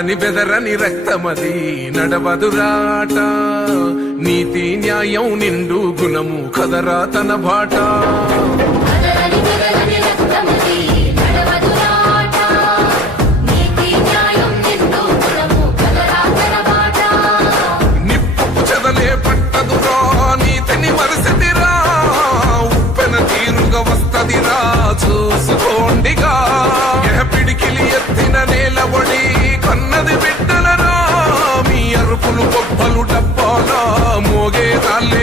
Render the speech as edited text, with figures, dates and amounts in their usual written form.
అదరని బెదరని రక్తమది నడవదురాట, నీతి న్యాయం నిండు గుణము కదరా తన బాట. నిప్పుకు చెదలే పట్టదురా నీతిని మరిసిదిరా, ఉప్పెన తీరుగా వస్తదిరా చూసుకోండిగా. పిడికిలి ఎత్తిన నేలబడి కన్నది బిడ్డలరా, మీ అరుపులు గొప్పలు డబ్బాలా మోగే రాలే